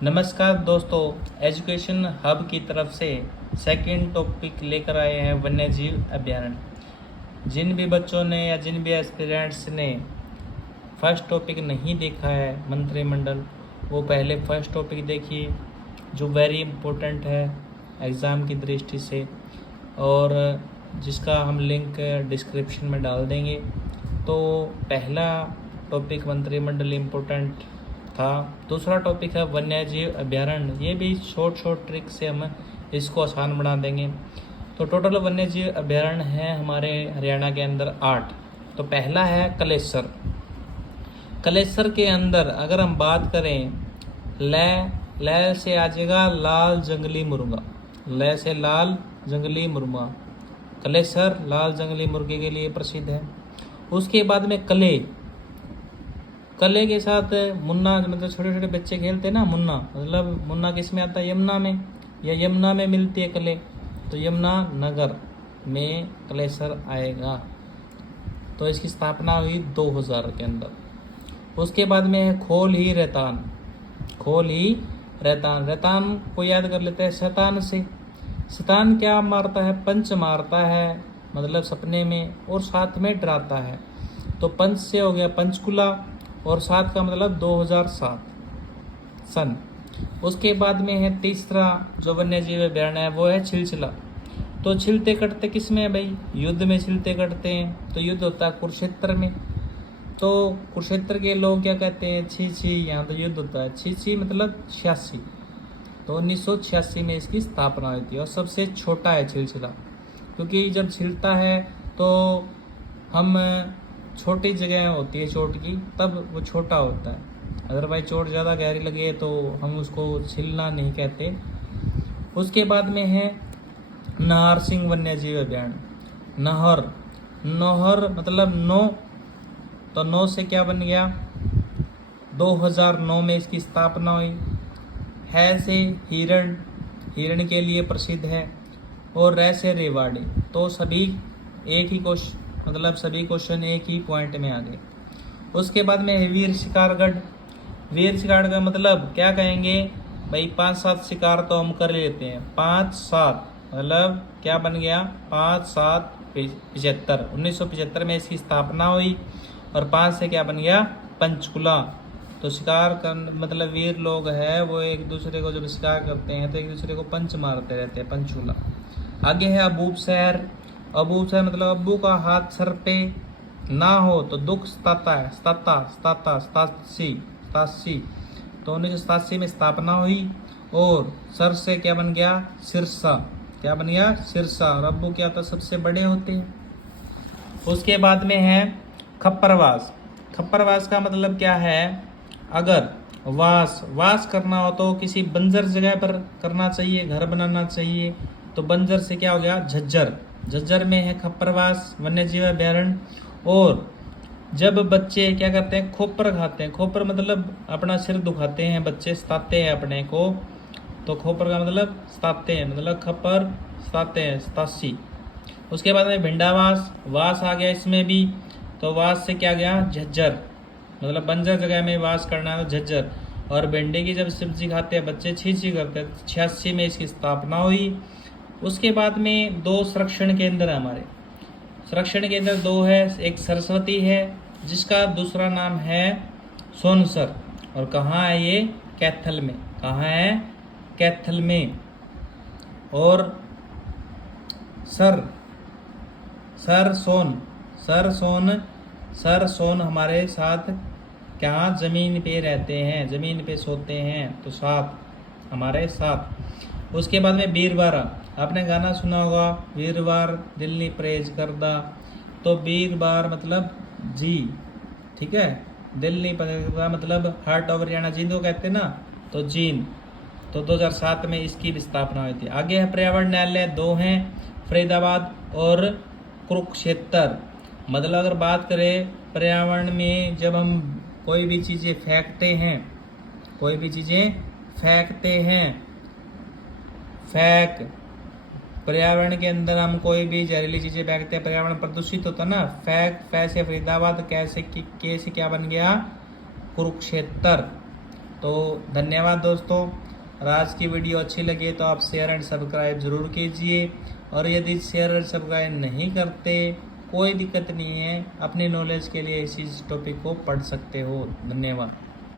नमस्कार दोस्तों, education hub की तरफ से सेकंड टॉपिक लेकर आए हैं वन्यजीव अभयारण्य। जिन भी बच्चों ने या जिन भी एस्पिरेंट्स ने फर्स्ट टॉपिक नहीं देखा है मंत्रिमंडल, वो पहले फर्स्ट टॉपिक देखिए जो वेरी इम्पोर्टेंट है एग्ज़ाम की दृष्टि से, और जिसका हम लिंक डिस्क्रिप्शन में डाल देंगे। तो पहला टॉपिक मंत्रिमंडल इम्पोर्टेंट था। दूसरा टॉपिक है वन्यजीव अभयारण्य। ये भी शॉर्ट ट्रिक से हम इसको आसान बना देंगे। तो टोटल वन्यजीव अभयारण्य है हमारे हरियाणा के अंदर 8। तो पहला है कलेसर। कलेसर के अंदर अगर हम बात करें, ल से आ जाएगा लाल जंगली मुर्गा। ल से लाल जंगली मुर्गा। कलेसर लाल जंगली मुर्गे के लिए प्रसिद्ध है। उसके बाद में कले के साथ मुन्ना, मतलब छोटे छोटे बच्चे खेलते हैं ना, मुन्ना मतलब मुन्ना किस में आता है? यमुना में, या यमुना में मिलती है कले, तो यमुना नगर में कलेसर आएगा। तो इसकी स्थापना हुई 2000 के अंदर। उसके बाद में है खोल ही रैतान। रैतान को याद कर लेते हैं शैतान से। शैतान क्या मारता है? पंच मारता है, मतलब सपने में, और साथ में डराता है। तो पंच से हो गया पंचकुला, और 7 का मतलब 2007 सन। उसके बाद में है तीसरा जो वन्यजीव अभयारण्य है, वो है छिलछिला। तो छिलते कटते किस में है भाई? युद्ध में छिलते कटते हैं। तो युद्ध होता है कुरुक्षेत्र में। तो कुरुक्षेत्र के लोग क्या कहते हैं? छी, यहाँ तो युद्ध होता है। छी मतलब 86। तो 1986 में इसकी स्थापना हुई थी। और सबसे छोटा है छिलछिला, क्योंकि जब छिलता है तो हम छोटी जगह होती है चोट की, तब वो छोटा होता है। अदरवाइज चोट ज़्यादा गहरी लगे तो हम उसको छिलना नहीं कहते। उसके बाद में है नाहर सिंह वन्यजीव अभयारण्य। नहर मतलब 9। तो 9 से क्या बन गया? 2009 में इसकी स्थापना हुई है। से हिरण के लिए प्रसिद्ध है। और रै से रेवाड़ी। तो सभी एक ही क्वेश्चन, मतलब सभी क्वेश्चन एक ही पॉइंट में आ गए। उसके बाद में वीर शिकारगढ़ का मतलब क्या कहेंगे भाई? 5-7 शिकार तो हम कर लेते हैं। 5-7 मतलब क्या बन गया? 5-7-75। 1975 में इसकी स्थापना हुई। और 5 से क्या बन गया? पंचकुला। तो शिकार कर मतलब वीर लोग है वो एक दूसरे को जब शिकार करते हैं तो एक दूसरे को पंच मारते रहते हैं, पंचकुला। आगे है अबूब शहर मतलब अब्बू का हाथ सर पे ना हो तो दुख सताता है। सतासी। तो 1987 में स्थापना हुई। और सर से क्या बन गया? सिरसा। क्या बन गया? सिरसा। और अब्बू क्या होता? सबसे बड़े होते हैं। उसके बाद में है खप्परवास का मतलब क्या है? अगर वास करना हो तो किसी बंजर जगह पर करना चाहिए, घर बनाना चाहिए। तो बंजर से क्या हो गया? झज्जर में है खप्परवास वन्यजीव अभयारण्य। और जब बच्चे क्या करते हैं? खोपर खाते हैं। खोपर मतलब अपना सिर दुखाते हैं बच्चे, सताते हैं अपने को। तो खोपर का मतलब सताते हैं, मतलब खप्पर सताते हैं, 87। उसके बाद में भिंडावास आ गया इसमें भी। तो वास से क्या गया? झज्जर, मतलब बंजर जगह में वास करना है तो झज्जर। और भिंडी की जब सब्जी खाते हैं बच्चे, छी करते हैं। 86 में इसकी स्थापना हुई। उसके बाद में 2 संरक्षण केंद्र है हमारे। संरक्षण केंद्र 2 है। एक सरस्वती है जिसका दूसरा नाम है सोनसर। और कहाँ है ये? कैथल में। कहाँ है? कैथल में। और सर सोन हमारे साथ क्या जमीन पे रहते हैं, जमीन पे सोते हैं। तो साथ हमारे साथ। उसके बाद में वीरवारा। आपने गाना सुना होगा, वीरवार दिल नी परहेज करदा। तो वीरवार मतलब जी, ठीक है। दिल नी परहेज करदा मतलब हार्ट ऑफ हरियाणा, जींद को कहते हैं ना, तो जींद। तो 2007 में इसकी भी स्थापना हुई थी। आगे है पर्यावरण न्यायालय 2 हैं, फरीदाबाद और कुरुक्षेत्र। मतलब अगर बात करें पर्यावरण में, जब हम कोई भी चीज़ें फेंकते हैं, पर्यावरण के अंदर हम कोई भी जहरीली चीज़ें फेंकते हैं, पर्यावरण प्रदूषित होता ना। फै से फरीदाबाद, कैसे क्या बन गया? कुरुक्षेत्र। तो धन्यवाद दोस्तों। और आज की वीडियो अच्छी लगे तो आप शेयर एंड सब्सक्राइब ज़रूर कीजिए। और यदि शेयर एंड सब्सक्राइब नहीं करते कोई दिक्कत नहीं है, अपने नॉलेज के लिए इसी टॉपिक को पढ़ सकते हो। धन्यवाद।